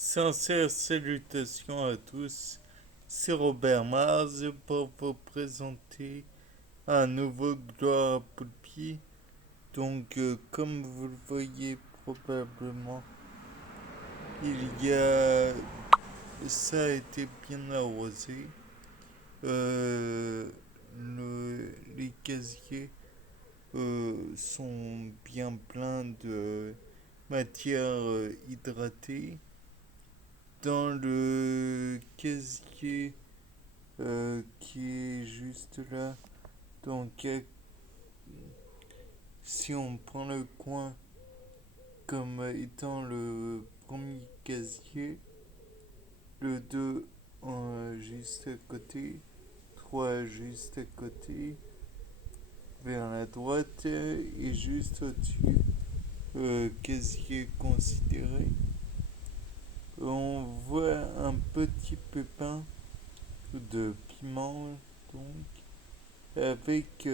Sincères salutations à tous, c'est Robert Mars pour vous présenter un nouveau Gloire à Poulpi. Comme vous le voyez probablement, il y a. Ça a été bien arrosé. Euh, les casiers sont bien pleins de matière hydratée. Dans le casier qui est juste là. Donc, si on prend le coin comme étant le premier casier, le 2 juste à côté, 3 juste à côté, vers la droite et juste au-dessus, casier considéré, on voit un petit pépin de piment, donc, avec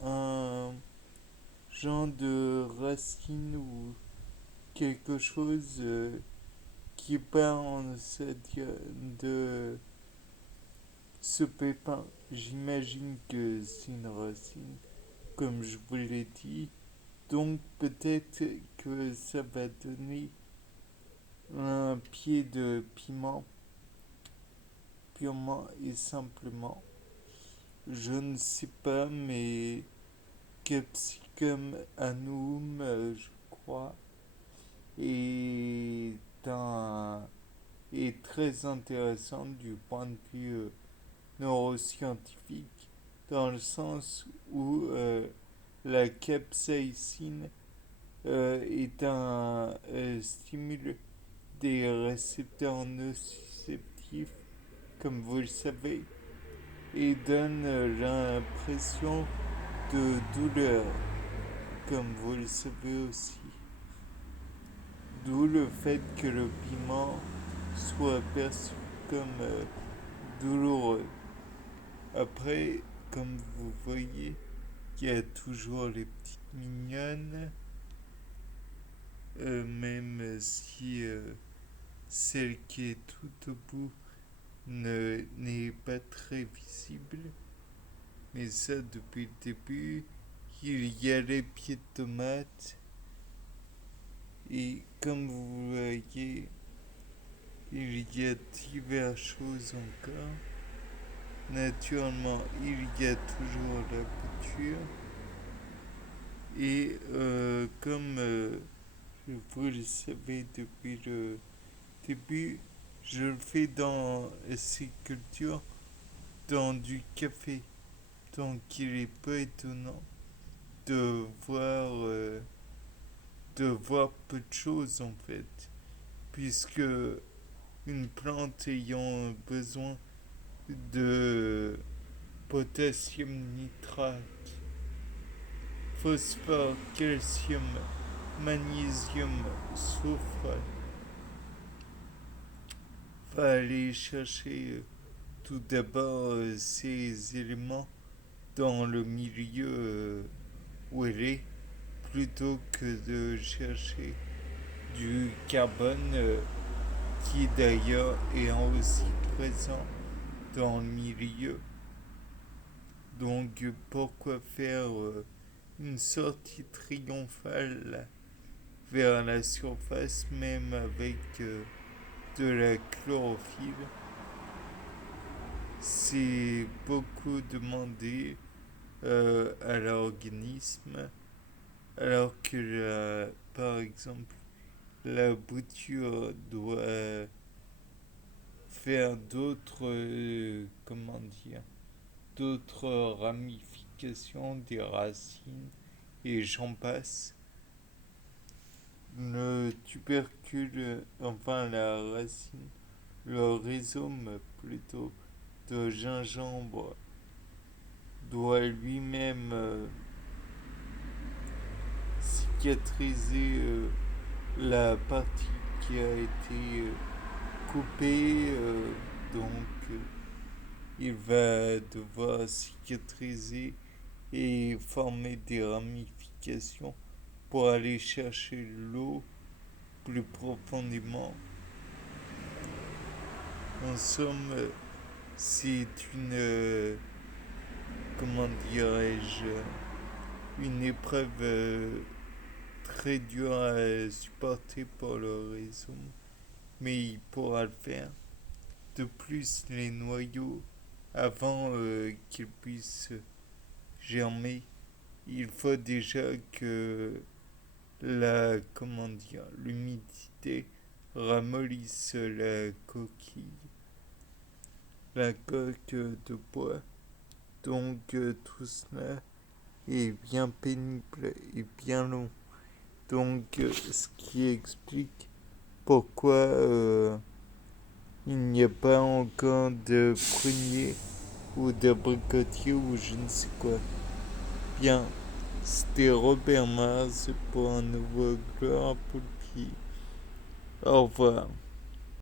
un genre de racine ou quelque chose qui part de ce pépin. J'imagine que c'est une racine, comme je vous l'ai dit. Donc peut-être que ça va donner un pied de piment purement et simplement. Je ne sais pas, mais Capsicum annum, je crois, est, un, est très intéressant du point de vue neuroscientifique, dans le sens où la capsaïcine est un stimule des récepteurs nociceptifs, comme vous le savez, et donne l'impression de douleur, comme vous le savez aussi. D'où le fait que le piment soit perçu comme douloureux. Après, comme vous voyez, il y a toujours les petites mignonnes, même si celle qui est tout au bout n'est pas très visible. Mais ça, depuis le début, il y a les pieds de tomate. Et comme vous voyez, il y a diverses choses encore. Naturellement, il y a toujours la bouture. Et comme vous le savez depuis le début, je le fais dans ces cultures dans du café. Donc il est peu étonnant de voir, euh, de voir peu de choses en fait. Puisque une plante ayant besoin de potassium nitrate, phosphore, calcium, magnésium, soufre, va aller chercher tout d'abord ces éléments dans le milieu où elle est, plutôt que de chercher du carbone qui d'ailleurs est aussi présent dans le milieu. Donc pourquoi faire une sortie triomphale vers la surface même avec de la chlorophylle? C'est beaucoup demandé à l'organisme, alors que par exemple la bouture doit faire d'autres, comment dire, d'autres ramifications des racines et j'en passe. Le tubercule, enfin la racine, le rhizome plutôt de gingembre doit lui-même cicatriser la partie qui a été coupée, donc il va devoir cicatriser et former des ramifications pour aller chercher l'eau plus profondément En somme, c'est une, comment dirais-je, une épreuve très dure à supporter pour le réseau, mais il pourra le faire. De plus, les noyaux, avant qu'ils puissent germer, il faut déjà que comment dire, l'humidité ramollisse la coque de bois. Donc tout cela est bien pénible et bien long. Donc ce qui explique pourquoi il n'y a pas encore de prunier ou d'abricotier ou je ne sais quoi. Bien, c'était Robert Mars pour un nouveau Gloire Poulpi. Au revoir.